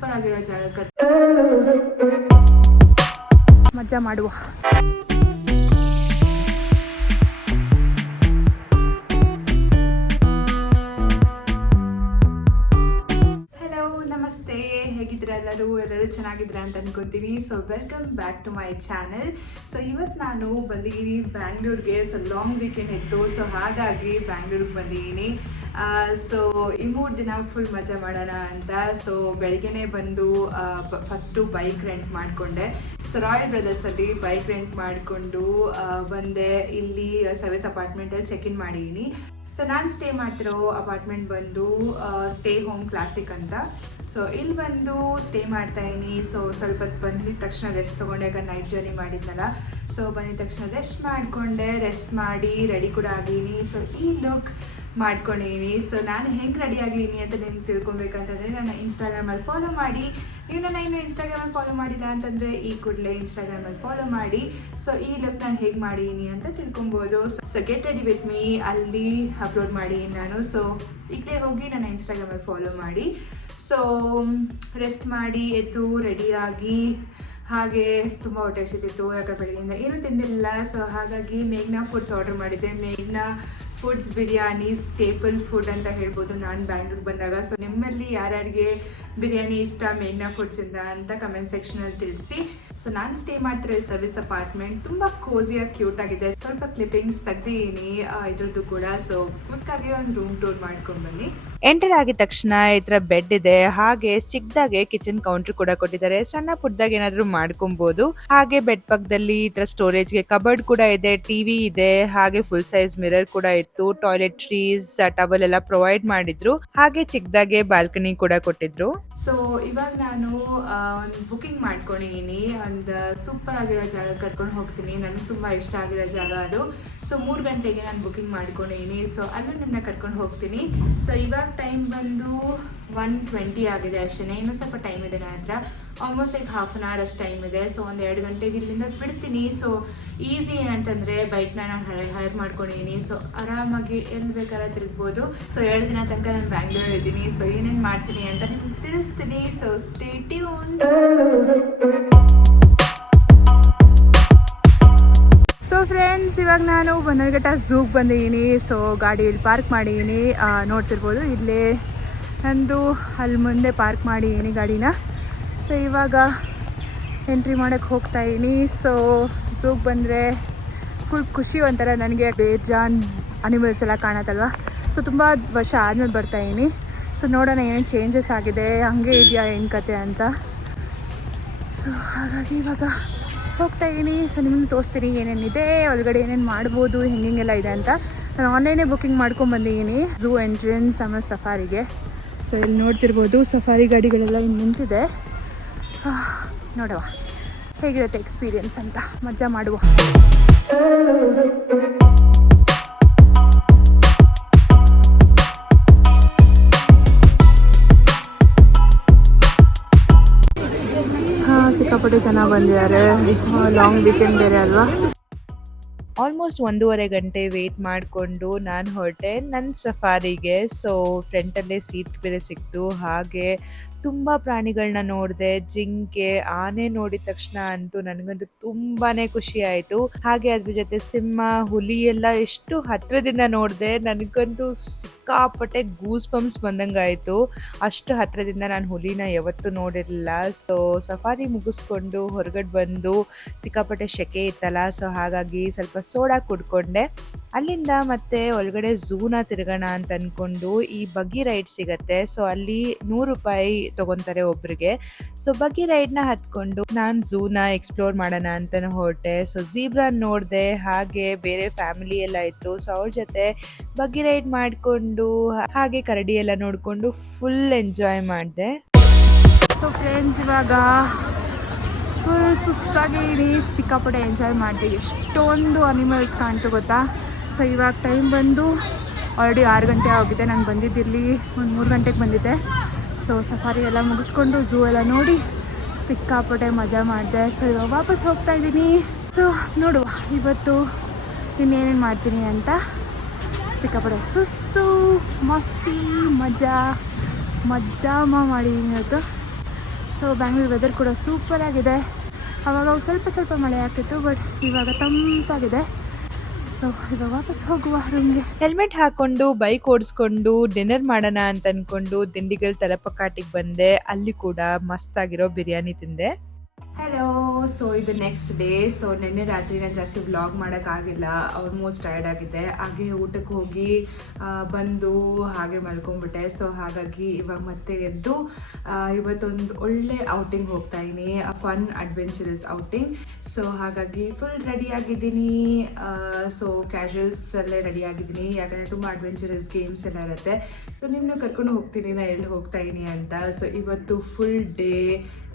Super ಆಗಿರೋ ಜಾಗ ಮಜಾ ಮಾಡುವ. ನಮಸ್ತೆ, ಹೇಗಿದ್ದೀರಾ ಎಲ್ಲರೂ ಚೆನ್ನಾಗಿದ್ದೀರಾ ಅಂತ ಅನ್ಕೊತೀನಿ. So welcome back to my channel. So ಇವತ್ತು ನಾನು ಬಂದಿದ್ದೀನಿ ಬ್ಯಾಂಗ್ಳೂರ್ಗೆ. ಸೊ ಲಾಂಗ್ ವೀಕೆಂಡ್ ಇತ್ತು, ಸೊ ಹಾಗಾಗಿ ಬ್ಯಾಂಗ್ಳೂರ್ಗೆ ಬಂದಿದ್ದೀನಿ. ಸೊ ಈ 3 ದಿನ ಫುಲ್ ಮಜಾ ಮಾಡೋಣ ಅಂತ. ಸೊ ಬೆಳಗ್ಗೆನೇ ಬಂದು ಫಸ್ಟು ಬೈಕ್ ರೆಂಟ್ ಮಾಡಿಕೊಂಡೆ. ಸೊ ರಾಯಲ್ ಬ್ರದರ್ಸಲ್ಲಿ ಬೈಕ್ ರೆಂಟ್ ಮಾಡಿಕೊಂಡು ಬಂದೆ. ಇಲ್ಲಿ ಸರ್ವಿಸ್ ಅಪಾರ್ಟ್ಮೆಂಟಲ್ಲಿ ಚೆಕ್ ಇನ್ ಮಾಡಿದ್ದೀನಿ. ಸೊ ನಾನು ಸ್ಟೇ ಮಾಡ್ತಿರೋ ಅಪಾರ್ಟ್ಮೆಂಟ್ ಬಂದು ಸ್ಟೇ ಹೋಮ್ ಕ್ಲಾಸಿಕ್ ಅಂತ. ಸೊ ಇಲ್ಲಿ ಬಂದು ಸ್ಟೇ ಮಾಡ್ತಾಯಿದ್ದೀನಿ. ಸೊ ಸ್ವಲ್ಪ ಹೊತ್ತು ಬಂದಿದ ತಕ್ಷಣ ರೆಸ್ಟ್ ತೊಗೊಂಡೆ, ಯಾಕಂದ್ರೆ ನೈಟ್ ಜರ್ನಿ ಮಾಡಿದ್ನಲ್ಲ. ಸೊ ಬಂದಿದ ತಕ್ಷಣ ರೆಸ್ಟ್ ಮಾಡಿಕೊಂಡೆ, ರೆಸ್ಟ್ ಮಾಡಿ ರೆಡಿ ಕೂಡ ಆಗಿದ್ದೀನಿ. ಸೊ ಈ ಲುಕ್ ಮಾಡ್ಕೊಂಡಿದ್ದೀನಿ. ಸೊ ನಾನು ಹೆಂಗೆ ರೆಡಿ ಆಗಿದ್ದೀನಿ ಅಂತ ನಿಮ್ಗೆ ತಿಳ್ಕೊಬೇಕಂತಂದರೆ ನನ್ನ ಇನ್ಸ್ಟಾಗ್ರಾಮಲ್ಲಿ ಫಾಲೋ ಮಾಡಿ. ನೀವು ನನ್ನ ಇನ್ನೂ ಇನ್ಸ್ಟಾಗ್ರಾಮಲ್ಲಿ ಫಾಲೋ ಮಾಡಿಲ್ಲ ಅಂತಂದರೆ ಈ ಕೂಡಲೇ ಇನ್ಸ್ಟಾಗ್ರಾಮಲ್ಲಿ ಫಾಲೋ ಮಾಡಿ. ಸೊ ಈ ಲುಕ್ ನಾನು ಹೇಗೆ ಮಾಡಿದ್ದೀನಿ ಅಂತ ತಿಳ್ಕೊಬೋದು. So get ready with me ಅಲ್ಲಿ ಅಪ್ಲೋಡ್ ಮಾಡಿದ್ದೀನಿ ನಾನು. ಸೊ ಈಗಲೇ ಹೋಗಿ ನನ್ನ ಇನ್ಸ್ಟಾಗ್ರಾಮಲ್ಲಿ ಫಾಲೋ ಮಾಡಿ. ಸೊ ರೆಸ್ಟ್ ಮಾಡಿ ಎದ್ದು ರೆಡಿಯಾಗಿ, ಹಾಗೆ ತುಂಬ ಹೊಟ್ಟೆ ಹಸಿತಿತ್ತು, ಯಾಕೆ ಬೆಳಗ್ಗೆಯಿಂದ ಏನೂ ತಿಂದಿಲ್ಲ. ಸೊ ಹಾಗಾಗಿ ಮೇಘ್ನಾ ಫುಡ್ಸ್ ಆರ್ಡರ್ ಮಾಡಿದ್ದೆ. ಮೇಘ್ನಾ ಫುಡ್ಸ್ ಬಿರಿಯಾನಿ ಸ್ಟೇಪಲ್ ಫುಡ್ ಅಂತ ಹೇಳ್ಬೋದು ನಾನು ಬ್ಯಾಂಗ್ಳೂರ್ಗೆ ಬಂದಾಗ. ಸೊ ನಿಮ್ಮಲ್ಲಿ ಯಾರ್ಯಾರಿಗೆ ಬಿರಿಯಾನಿ ಇಷ್ಟ ಮೇಘ್ನಾ ಫುಡ್ಸಿಂದ ಅಂತ ಕಮೆಂಟ್ ಸೆಕ್ಷನಲ್ಲಿ ತಿಳಿಸಿ. ಸೊ ನಾನು ಸ್ಟೇ ಮಾಡ್ತಿರೋ ಸರ್ವಿಸ್ ಅಪಾರ್ಟ್ಮೆಂಟ್ ತುಂಬ ಕೋಸಿಯಾಗಿ ಕ್ಯೂಟ್ ಆಗಿದೆ. ಸ್ವಲ್ಪ ಕ್ಲಿಪ್ಪಿಂಗ್ಸ್ ತೆಗ್ದಿದ್ದೀನಿ ಇದ್ರದ್ದು ಕೂಡ. ಸೊ ಕ್ವಿಕ್ಕಾಗಿ ಒಂದು ರೂಮ್ ಟೂರ್ ಮಾಡ್ಕೊಂಡು ಬನ್ನಿ. ಎಂಟರ್ ಆಗಿದ ತಕ್ಷಣ ಈ ಥರ ಬೆಡ್ ಇದೆ, ಹಾಗೆ ಚಿಕ್ಕದಾಗೆ ಕಿಚನ್ ಕೌಂಟರ್ ಕೂಡ ಕೊಟ್ಟಿದ್ದಾರೆ. ಸಣ್ಣ ಪುಟ್ಟದಾಗ ಏನಾದ್ರು ಮಾಡ್ಕೊಬಹುದು. ಹಾಗೆ ಬೆಡ್ ಪಕ್ಕದಲ್ಲಿ ಈ ತರ ಸ್ಟೋರೇಜ್ಗೆ ಕಬರ್ಡ್ ಕೂಡ ಇದೆ, ಟಿವಿ ಇದೆ, ಹಾಗೆ ಫುಲ್ ಸೈಜ್ ಮಿರರ್ ಕೂಡ ಇತ್ತು, ಟಾಯ್ಲೆಟ್ರೀಸ್ ಟವಲ್ ಎಲ್ಲ ಪ್ರೊವೈಡ್ ಮಾಡಿದ್ರು, ಹಾಗೆ ಚಿಕ್ಕದಾಗೆ ಬಾಲ್ಕನಿ ಕೂಡ ಕೊಟ್ಟಿದ್ರು. ಸೊ ಇವಾಗ ನಾನು ಒಂದು ಬುಕಿಂಗ್ ಮಾಡ್ಕೊಂಡಿದ್ದೀನಿ. ಒಂದು ಸೂಪರ್ ಆಗಿರೋ ಜಾಗ ಕರ್ಕೊಂಡು ಹೋಗ್ತೀನಿ. ನನಗೆ ತುಂಬ ಇಷ್ಟ ಆಗಿರೋ ಜಾಗ ಅದು. ಸೊ 3 ಗಂಟೆಗೆ ನಾನು ಬುಕಿಂಗ್ ಮಾಡ್ಕೊಂಡಿದ್ದೀನಿ. ಸೊ ಅಲ್ಲೂ ನಿಮ್ಮನ್ನ ಕರ್ಕೊಂಡು ಹೋಗ್ತೀನಿ. ಸೊ ಇವಾಗ ಟೈಮ್ ಬಂದು 1:20 ಆಗಿದೆ ಅಷ್ಟೇ. ಇನ್ನೂ ಸ್ವಲ್ಪ ಟೈಮ್ ಇದೆ ನನ್ನ ಹತ್ರ. Almost like half an hour ಅಷ್ಟು ಟೈಮ್ ಇದೆ. ಸೊ ಒಂದು 2 ಗಂಟೆಗೆ ಇಲ್ಲಿಂದ ಬಿಡ್ತೀನಿ. ಸೊ ಈಸಿ ಏನಂತಂದರೆ ಬೈಕ್ನ ನಾನು ಹೈರ್ ಮಾಡ್ಕೊಂಡಿದ್ದೀನಿ. ಸೊ ಆರಾಮಾಗಿ ಎಲ್ಲಿ ಬೇಕಾದ್ರೆ ತಿರುಗ್ಬೋದು. ಸೊ 2 ದಿನ ತನಕ ನಾನು ಬ್ಯಾಂಗ್ಳೂರಲ್ಲಿ ಇದ್ದೀನಿ. ಸೊ ಏನೇನು ಮಾಡ್ತೀನಿ ಅಂತ ನಿಮ್ಗೆ ತಿಳಿಸ್ತೀನಿ. So stay tuned. So friends, ಇವಾಗ ನಾನು ಬನ್ನರ್ಘಟ್ಟ ಝೂಗೆ ಬಂದಿದ್ದೀನಿ. ಸೊ ಗಾಡಿಯಲ್ಲಿ ಪಾರ್ಕ್ ಮಾಡಿದ್ದೀನಿ, ನೋಡ್ತಿರ್ಬೋದು. ಇಲ್ಲೇ ನಂದು ಅಲ್ಲಿ ಮುಂದೆ ಪಾರ್ಕ್ ಮಾಡಿದ್ದೀನಿ ಗಾಡಿನ. ಸೊ ಇವಾಗ ಎಂಟ್ರಿ ಮಾಡೋಕ್ಕೆ ಹೋಗ್ತಾ ಇದ್ದೀನಿ. ಸೊ ಝೂಗೆ ಬಂದರೆ ಫುಲ್ ಖುಷಿ ಒಂಥರ ನನಗೆ. ಬೇಜಾನ್ ಅನಿಮಲ್ಸ್ ಎಲ್ಲ ಕಾಣತ್ತಲ್ವ. ಸೊ ತುಂಬ ವರ್ಷ ಆದಮೇಲೆ ಬರ್ತಾಯಿದ್ದೀನಿ. ಸೊ ನೋಡೋಣ ಏನೇನು ಚೇಂಜಸ್ ಆಗಿದೆ, ಹಂಗೆ ಇದೆಯಾ ಏನು ಕತೆ ಅಂತ. ಸೊ ಹಾಗಾಗಿ ಇವಾಗ ಹೋಗ್ತಾ ಇದ್ದೀನಿ. ಸೊ ನಿಮಗೆ ತೋರಿಸ್ತೀನಿ ಏನೇನಿದೆ, ಒಳಗಡೆ ಏನೇನು ಮಾಡ್ಬೋದು, ಹೆಂಗೆಲ್ಲ ಇದೆ ಅಂತ. ನಾನು ಆನ್ಲೈನೇ ಬುಕ್ಕಿಂಗ್ ಮಾಡ್ಕೊಂಡ್ಬಂದಿದ್ದೀನಿ ಝೂ ಎಂಟ್ರೆನ್ಸ್ ಆಮೇಲೆ ಸಫಾರಿಗೆ. ಸೊ ಇಲ್ಲಿ ನೋಡ್ತಿರ್ಬೋದು ಸಫಾರಿ ಗಾಡಿಗಳೆಲ್ಲ ಇನ್ನು ನಿಂತಿದೆ. ನೋಡುವ ಹೇಗಿರುತ್ತೆ ಎಕ್ಸ್ಪೀರಿಯನ್ಸ್ ಅಂತ, ಮಜಾ ಮಾಡುವ. ಸಿಕ್ಕಾಪಟ್ಟೆ ಜನ ಬಂದಿದ್ದಾರೆ, ಲಾಂಗ್ ವೀಕೆಂಡ್ ಬೇರೆ ಅಲ್ವಾ. ಆಲ್ಮೋಸ್ಟ್ 1.5 ಗಂಟೆ ವೇಟ್ ಮಾಡಿಕೊಂಡು ನಾನು ಹೊರಟೆ ನನ್ನ ಸಫಾರಿಗೆ. ಸೊ ಫ್ರಂಟಲ್ಲೇ ಸೀಟ್ ಬೇರೆ ಸಿಕ್ತು. ಹಾಗೆ ತುಂಬ ಪ್ರಾಣಿಗಳನ್ನ ನೋಡಿದೆ. ಜಿಂಕೆ, ಆನೆ ನೋಡಿದ ತಕ್ಷಣ ಅಂತೂ ನನಗಂತೂ ತುಂಬಾ ಖುಷಿ ಆಯಿತು. ಹಾಗೆ ಅದ್ರ ಜೊತೆ ಸಿಂಹ, ಹುಲಿ ಎಲ್ಲ ಎಷ್ಟು ಹತ್ತಿರದಿಂದ ನೋಡಿದೆ. ನನಗಂತೂ ಸಿಕ್ಕಾಪಟ್ಟೆ ಗೂಸ್ ಬಂಪ್ಸ್ ಬಂದಂಗಾಯಿತು. ಅಷ್ಟು ಹತ್ತಿರದಿಂದ ನಾನು ಹುಲಿನ ಯಾವತ್ತೂ ನೋಡಿರಲಿಲ್ಲ. ಸೊ ಸಫಾರಿ ಮುಗಿಸ್ಕೊಂಡು ಹೊರಗಡೆ ಬಂದು ಸಿಕ್ಕಾಪಟ್ಟೆ ಸೆಕೆ ಇತ್ತಲ್ಲ. ಸೊ ಹಾಗಾಗಿ ಸ್ವಲ್ಪ ಸೋಡಾ ಕುಡ್ಕೊಂಡೆ. ಅಲ್ಲಿಂದ ಮತ್ತೆ ಒಳಗಡೆ ಝೂನ ತಿರುಗೋಣ ಅಂತ ಅಂದ್ಕೊಂಡು ಈ ಬಗ್ಗಿ ರೈಡ್ ಸಿಗತ್ತೆ. ಸೊ ಅಲ್ಲಿ 100 ರೂಪಾಯಿ ತಗೊಂತಾರೆ ಒಬ್ರಿಗೆ. ಸೊ ಬಗ್ಗಿ ರೈಡ್ನ ಹತ್ಕೊಂಡು ನಾನು ಝೂನ ಎಕ್ಸ್ಪ್ಲೋರ್ ಮಾಡೋಣ ಅಂತ ಹೊರಟೆ. ಸೊ ಝೀಬ್ರಾ ನೋಡಿದೆ, ಹಾಗೆ ಬೇರೆ ಫ್ಯಾಮಿಲಿ ಎಲ್ಲ ಇತ್ತು. ಸೊ ಅವ್ರ ಜೊತೆ ಬಗ್ಗಿ ರೈಡ್ ಮಾಡಿಕೊಂಡು ಹಾಗೆ ಕರಡಿ ಎಲ್ಲ ನೋಡಿಕೊಂಡು ಫುಲ್ ಎಂಜಾಯ್ ಮಾಡಿದೆ. ಸೊ ಫ್ರೆಂಡ್ಸ್, ಇವಾಗ ಫುಲ್ ಸುಸ್ತಾಗಿ ಸಿಕ್ಕಾಪಟ್ಟೆ ಎಂಜಾಯ್ ಮಾಡಿದೆ. ಎಷ್ಟೊಂದು ಅನಿಮಲ್ಸ್ ಕಾಣ್ತು ಗೊತ್ತಾ. ಸೊ ಇವಾಗ ಟೈಮ್ ಬಂದು ಆಲ್ರೆಡಿ 6 ಗಂಟೆ ಆಗಿದೆ. ನಾನು ಬಂದಿದ್ದಿಲ್ಲಿ ಒಂದು 3 ಗಂಟೆಗೆ ಬಂದಿದ್ದೆ. ಸೊ ಸಫಾರಿ ಎಲ್ಲ ಮುಗಿಸ್ಕೊಂಡು ಝೂ ಎಲ್ಲ ನೋಡಿ ಸಿಕ್ಕಾಪಟ್ಟೆ ಮಜಾ ಮಾಡಿದೆ. ಸೊ ಇವಾಗ ವಾಪಸ್ ಹೋಗ್ತಾ ಇದ್ದೀನಿ. ಸೊ ನೋಡುವ ಇವತ್ತು ಇನ್ನೇನೇನು ಮಾಡ್ತೀನಿ ಅಂತ. ಸಿಕ್ಕಾಪಟ್ಟೆ ಸುಸ್ತು, ಮಸ್ತಿ, ಮಜಾ ಮಾಡಿದ್ದೀನಿ ಇವತ್ತು. ಸೊ ಬ್ಯಾಂಗ್ಳೂರ್ ವೆದರ್ ಕೂಡ ಸೂಪರ್ ಆಗಿದೆ. ಆವಾಗ ಸ್ವಲ್ಪ ಮಳೆ ಆಗ್ತಿತ್ತು, ಬಟ್ ಇವಾಗ ತಂಪಾಗಿದೆ. ಸೊ ಇವಾಗ ವಾಪಸ್ ಹೋಗುವ ರೂಮ್ಗೆ. ಹೆಲ್ಮೆಟ್ ಹಾಕೊಂಡು ಬೈಕ್ ಓಡಿಸ್ಕೊಂಡು ಡಿನ್ನರ್ ಮಾಡೋಣ ಅಂತ ಅನ್ಕೊಂಡು ದಿಂಡಿಗಲ್ ತಲಪಕಾಟಿಗೆ ಬಂದೆ. ಅಲ್ಲಿ ಕೂಡ ಮಸ್ತ್ ಆಗಿರೋ ಬಿರಿಯಾನಿ ತಿಂದೆ. ಹಲೋ, ಸೊ ಇದು ನೆಕ್ಸ್ಟ್ ಡೇ. ಸೊ ನಿನ್ನೆ ರಾತ್ರಿ ನಾನು ಜಾಸ್ತಿ ವ್ಲಾಗ್ ಮಾಡೋಕ್ಕಾಗಿಲ್ಲ, ಆಲ್ಮೋಸ್ಟ್ ಟಯರ್ಡ್ ಆಗಿದ್ದೆ. ಹಾಗೆ ಊಟಕ್ಕೆ ಹೋಗಿ ಬಂದು ಹಾಗೆ ಮಲ್ಕೊಂಡ್ಬಿಟ್ಟೆ. ಸೊ ಹಾಗಾಗಿ ಇವಾಗ ಮತ್ತೆ ಎದ್ದು ಇವತ್ತೊಂದು ಒಳ್ಳೆ ಔಟಿಂಗ್ ಹೋಗ್ತಾ ಇದ್ದೀನಿ, ಫನ್ ಅಡ್ವೆಂಚರಸ್ ಔಟಿಂಗ್. ಸೊ ಹಾಗಾಗಿ ಫುಲ್ ರೆಡಿ ಆಗಿದ್ದೀನಿ. ಸೊ ಕ್ಯಾಶುವಲ್ಸಲ್ಲೇ ರೆಡಿ ಆಗಿದ್ದೀನಿ, ಯಾಕಂದರೆ ತುಂಬ ಅಡ್ವೆಂಚರಸ್ ಗೇಮ್ಸ್ ಎಲ್ಲ ಇರುತ್ತೆ. ಸೊ ನಿಮ್ಮನ್ನು ಕರ್ಕೊಂಡು ಹೋಗ್ತೀನಿ ನಾನು ಎಲ್ಲಿ ಹೋಗ್ತಾ ಇದ್ದೀನಿ ಅಂತ. ಸೊ ಇವತ್ತು ಫುಲ್ ಡೇ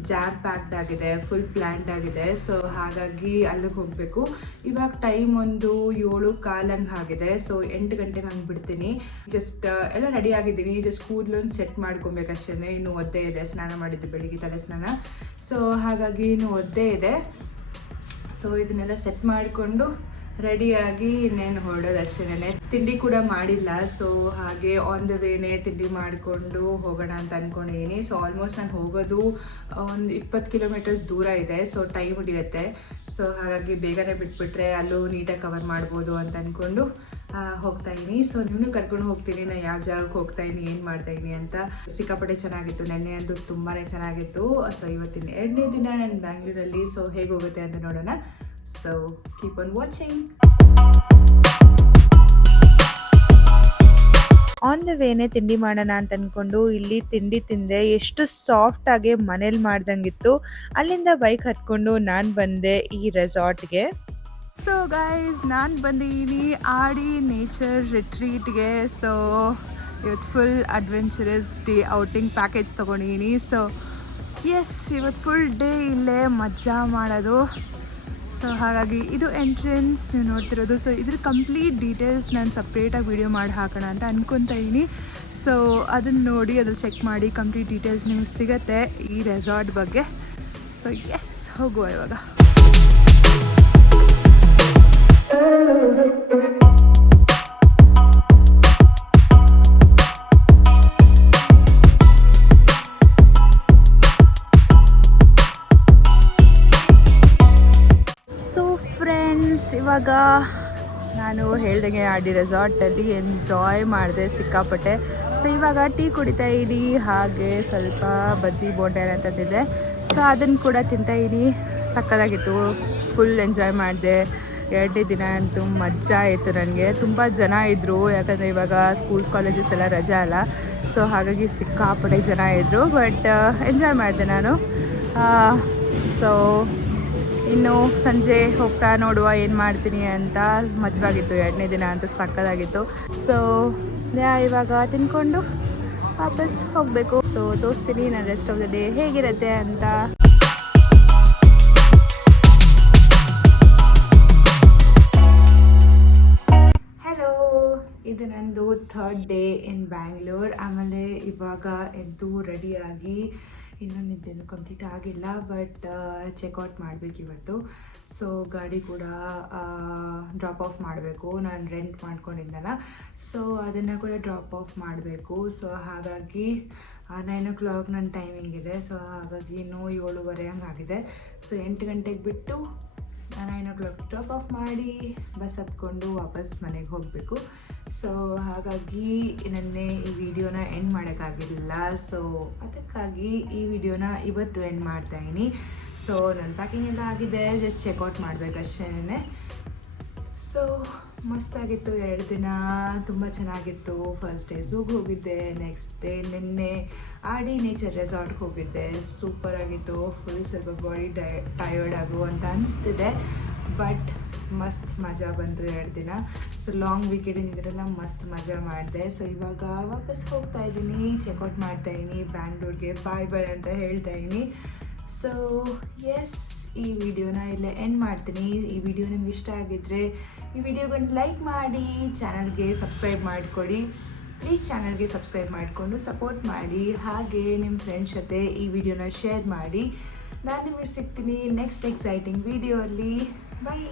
ಜಾಮ್ ಪ್ಯಾಕ್ಡ್ ಆಗಿದೆ, ಫುಲ್ ಪ್ಲ್ಯಾನ್ಡ್ ಆಗಿದೆ. ಸೊ ಹಾಗಾಗಿ ಅಲ್ಲಿಗೆ ಹೋಗಬೇಕು. ಇವಾಗ ಟೈಮ್ ಒಂದು 7:15 ಆಗಿದೆ. ಸೊ 8 ಗಂಟೆಗೆ ಹಂಗೆ ಬಿಡ್ತೀನಿ. ಜಸ್ಟ್ ಎಲ್ಲ ರೆಡಿ ಆಗಿದ್ದೀನಿ, ಜಸ್ಟ್ ಕೂದಲೊಂದು ಸೆಟ್ ಮಾಡ್ಕೊಬೇಕಷ್ಟೇ. ಇನ್ನು ಒದ್ದೆ ಇದೆ, ಸ್ನಾನ ಮಾಡಿದ್ದು ಬೆಳಿಗ್ಗೆ ತಲೆ ಸ್ನಾನ. ಸೊ ಹಾಗಾಗಿ ಇನ್ನು ಒದ್ದೆ ಇದೆ. ಸೊ ಇದನ್ನೆಲ್ಲ ಸೆಟ್ ಮಾಡಿಕೊಂಡು ರೆಡಿಯಾಗಿ ಇನ್ನೇನು ಹೊರಡೋದಷ್ಟೇ. ತಿಂಡಿ ಕೂಡ ಮಾಡಿಲ್ಲ. ಸೊ ಹಾಗೆ ಆನ್ ದ ವೇನೇ ತಿಂಡಿ ಮಾಡಿಕೊಂಡು ಹೋಗೋಣ ಅಂತ ಅಂದ್ಕೊಂಡಿದ್ದೀನಿ. ಸೊ ಆಲ್ಮೋಸ್ಟ್ ನಾನು ಹೋಗೋದು ಒಂದು 20 ಕಿಲೋಮೀಟರ್ಸ್ ದೂರ ಇದೆ. ಸೊ ಟೈಮ್ ಹಿಡಿಯುತ್ತೆ. ಸೊ ಹಾಗಾಗಿ ಬೇಗನೆ ಬಿಟ್ಬಿಟ್ರೆ ಅಲ್ಲೂ ನೀಟಾಗಿ ಕವರ್ ಮಾಡ್ಬೋದು ಅಂತ ಅಂದ್ಕೊಂಡು ಹೋಗ್ತಾ ಇದ್ದೀನಿ. ಸೊ ನೀವು ಕರ್ಕೊಂಡು ಹೋಗ್ತೀನಿ, ನಾನು ಯಾವ ಜಾಗಕ್ಕೆ ಹೋಗ್ತಾ ಇದ್ದೀನಿ, ಏನು ಮಾಡ್ತಾ ಇದ್ದೀನಿ ಅಂತ. ಸಿಕ್ಕಾಪಟ್ಟೆ ಚೆನ್ನಾಗಿತ್ತು, ನೆನ್ನೆ ಅಂತೂ ತುಂಬಾ ಚೆನ್ನಾಗಿತ್ತು. ಸೊ ಇವತ್ತಿನ 2ನೇ ದಿನ ನಾನು ಬ್ಯಾಂಗ್ಳೂರಲ್ಲಿ. ಸೊ ಹೇಗೆ ಹೋಗುತ್ತೆ ಅಂತ ನೋಡೋಣ. So keep on watching. On the ವೇನೆ ತಿಂಡಿ ಮಾಡೋಣ ಅಂತ ಅಂದ್ಕೊಂಡು ಇಲ್ಲಿ ತಿಂಡಿ ತಿಂದೆ. ಎಷ್ಟು ಸಾಫ್ಟ್ ಆಗಿ ಮನೇಲಿ ಮಾಡ್ದಂಗಿತ್ತು. ಅಲ್ಲಿಂದ ಬೈಕ್ ಹತ್ಕೊಂಡು ನಾನು ಬಂದೆ ಈ ರೆಸಾರ್ಟ್ಗೆ. ಸೊ ಗೈಸ್, ನಾನು ಬಂದಿದ್ದೀನಿ ಆಡಿ ನೇಚರ್ ರಿಟ್ರೀಟ್ಗೆ. ಸೊ ಇವತ್ತು full adventurous day outing package ತೊಗೊಂಡಿದ್ದೀನಿ. ಸೊ ಎಸ್, ಇವತ್ತು ಫುಲ್ ಡೇ ಇಲ್ಲೇ ಮಜಾ ಮಾಡೋದು. ಸೊ ಹಾಗಾಗಿ ಇದು ಎಂಟ್ರೆನ್ಸ್ ನೀವು ನೋಡ್ತಿರೋದು. ಸೊ ಇದ್ರ ಕಂಪ್ಲೀಟ್ ಡೀಟೇಲ್ಸ್ ನಾನು ಸಪ್ರೇಟಾಗಿ ವಿಡಿಯೋ ಮಾಡಿ ಹಾಕೋಣ ಅಂತ ಅಂದ್ಕೊತಾ ಇದ್ದೀನಿ. ಸೊ ಅದನ್ನು ನೋಡಿ ಅದ್ರಲ್ಲಿ ಚೆಕ್ ಮಾಡಿ ಕಂಪ್ಲೀಟ್ ಡೀಟೇಲ್ಸ್ ನಿಮ್ಗೆ ಸಿಗುತ್ತೆ ಈ ರೆಸಾರ್ಟ್ ಬಗ್ಗೆ. ಸೊ ಎಸ್, ಹೋಗುವ ಇವಾಗ. ಇವಾಗ ನಾನು ಹೇಳ್ದಂಗೆ ಆಡಿ ರೆಸಾರ್ಟಲ್ಲಿ ಎಂಜಾಯ್ ಮಾಡಿದೆ ಸಿಕ್ಕಾಪಟ್ಟೆ. ಸೊ ಇವಾಗ ಟೀ ಕುಡಿತಾ ಇದ್ದೀನಿ, ಹಾಗೆ ಸ್ವಲ್ಪ ಬಜ್ಜಿ ಬೋಂಡ ಎಲ್ಲ ತಂದಿದ್ದೆ. ಸೊ ಅದನ್ನು ಕೂಡ ತಿಂತಾ ಇದ್ದೀನಿ. ಸಕ್ಕತ್ತಾಗಿತ್ತು, ಫುಲ್ ಎಂಜಾಯ್ ಮಾಡಿದೆ. 2ನೇ ದಿನ ಅಂತೂ ಮಜಾ ಆಯಿತು ನನಗೆ. ತುಂಬ ಜನ ಇದ್ದರು, ಯಾಕಂದರೆ ಇವಾಗ ಸ್ಕೂಲ್ಸ್ ಕಾಲೇಜಸ್ ಎಲ್ಲ ರಜಾ ಅಲ್ಲ. ಸೊ ಹಾಗಾಗಿ ಸಿಕ್ಕಾಪಟ್ಟೆ ಜನ ಇದ್ದರು, ಬಟ್ ಎಂಜಾಯ್ ಮಾಡಿದೆ ನಾನು. ಸೊ ಇನ್ನು ಸಂಜೆ ಹೋಗ್ತಾ ನೋಡುವ ಏನು ಮಾಡ್ತೀನಿ ಅಂತ. ಮಜವಾಗಿತ್ತು, 2ನೇ ದಿನ ಅಂತೂ ಸಕ್ಕತ್ತಾಗಿತ್ತು. ಸೊ ಇವಾಗ ತಿನ್ಕೊಂಡು ವಾಪಸ್ ಹೋಗಬೇಕು. ಸೊ ತೋರಿಸ್ತೀನಿ ನಾನು ರೆಸ್ಟ್ ಆಫ್ ದ ಡೇ ಹೇಗಿರುತ್ತೆ ಅಂತ. ಹಲೋ, ಇದು ನಂದು 3rd ಡೇ ಇನ್ ಬ್ಯಾಂಗ್ಳೂರ್. ಆಮೇಲೆ ಇವಾಗ ಎದ್ದು ರೆಡಿಯಾಗಿ, ಇನ್ನೂ ನಿದ್ದೆನೂ ಕಂಪ್ಲೀಟ್ ಆಗಿಲ್ಲ, ಬಟ್ ಚೆಕ್ಔಟ್ ಮಾಡಬೇಕು ಇವತ್ತು. ಸೊ ಗಾಡಿ ಕೂಡ ಡ್ರಾಪ್ ಆಫ್ ಮಾಡಬೇಕು. ನಾನು ರೆಂಟ್ ಮಾಡ್ಕೊಂಡಿದ್ದೆನಲ್ಲ, ಸೊ ಅದನ್ನು ಕೂಡ ಡ್ರಾಪ್ ಆಫ್ ಮಾಡಬೇಕು. ಸೊ ಹಾಗಾಗಿ 9 o'clock ನನ್ನ ಟೈಮಿಂಗ್ ಇದೆ. ಸೊ ಹಾಗಾಗಿ ಇನ್ನೂ 7:15 ಹಂಗಾಗಿದೆ. ಸೊ 8 ಗಂಟೆಗೆ ಬಿಟ್ಟು 9 o'clock ಡ್ರಾಪ್ ಆಫ್ ಮಾಡಿ ಬಸ್ ಹತ್ಕೊಂಡು ವಾಪಸ್ ಮನೆಗೆ ಹೋಗಬೇಕು. ಸೊ ಹಾಗಾಗಿ ನೆನ್ನೆ ಈ ವಿಡಿಯೋನ ಎಂಡ್ ಮಾಡೋಕ್ಕಾಗಿರಲಿಲ್ಲ. ಸೊ ಅದಕ್ಕಾಗಿ ಈ ವಿಡಿಯೋನ ಇವತ್ತು ಎಂಡ್ ಮಾಡ್ತಾಯಿದ್ದೀನಿ. ಸೊ ನನ್ನ ಪ್ಯಾಕಿಂಗ್ ಎಲ್ಲ ಆಗಿದೆ, ಜಸ್ಟ್ ಚೆಕ್ಔಟ್ ಮಾಡಬೇಕಷ್ಟೇ. ಸೊ ಮಸ್ತಾಗಿತ್ತು 2 ದಿನ, ತುಂಬ ಚೆನ್ನಾಗಿತ್ತು. ಫಸ್ಟ್ ಡೇ ಝೂಗೆ ಹೋಗಿದ್ದೆ, ನೆಕ್ಸ್ಟ್ ಡೇ ನಿನ್ನೆ ಆಡಿ ನೇಚರ್ ರೆಸಾರ್ಟ್ಗೆ ಹೋಗಿದ್ದೆ. ಸೂಪರಾಗಿತ್ತು. ಫುಲ್ ಸ್ವಲ್ಪ ಬಾಡಿ ಟಯರ್ಡ್ ಆಗುವಂತ ಅನಿಸ್ತಿದೆ, ಬಟ್ ಮಸ್ತ್ ಮಜಾ ಬಂತು 2 ದಿನ. ಸೊ ಲಾಂಗ್ ವೀಕೆಂಡ್ ಇದರೆಲ್ಲ ಮಸ್ತ್ ಮಜಾ ಮಾಡಿದೆ. ಸೊ ಇವಾಗ ವಾಪಸ್ ಹೋಗ್ತಾ ಇದ್ದೀನಿ, ಚೆಕ್ಔಟ್ ಮಾಡ್ತಾಯಿದ್ದೀನಿ ಬ್ಯಾಂಗ್ಳೂರ್ಗೆ. ಬಾಯ್ ಬಾಯ್ ಅಂತ ಹೇಳ್ತಾ ಇದ್ದೀನಿ. ಸೊ ಎಸ್, ಈ ವಿಡಿಯೋನ ಇಲ್ಲೇ ಎಂಡ್ ಮಾಡ್ತೀನಿ. ಈ ವಿಡಿಯೋ ನಿಮ್ಗೆ ಇಷ್ಟ ಆಗಿದ್ದರೆ ಈ ವಿಡಿಯೋಗೊಂದು ಲೈಕ್ ಮಾಡಿ, ಚಾನಲ್ಗೆ ಸಬ್ಸ್ಕ್ರೈಬ್ ಮಾಡಿಕೊಡಿ. ಪ್ಲೀಸ್ ಚಾನಲ್ಗೆ ಸಬ್ಸ್ಕ್ರೈಬ್ ಮಾಡಿಕೊಂಡು ಸಪೋರ್ಟ್ ಮಾಡಿ. ಹಾಗೆ ನಿಮ್ಮ ಫ್ರೆಂಡ್ಸ್ ಜೊತೆ ಈ ವಿಡಿಯೋನ ಶೇರ್ ಮಾಡಿ. ನಾನು ನಿಮಗೆ ಸಿಗ್ತೀನಿ ನೆಕ್ಸ್ಟ್ ಎಕ್ಸೈಟಿಂಗ್ ವಿಡಿಯೋ ಅಲ್ಲಿ. ಬಾಯ್.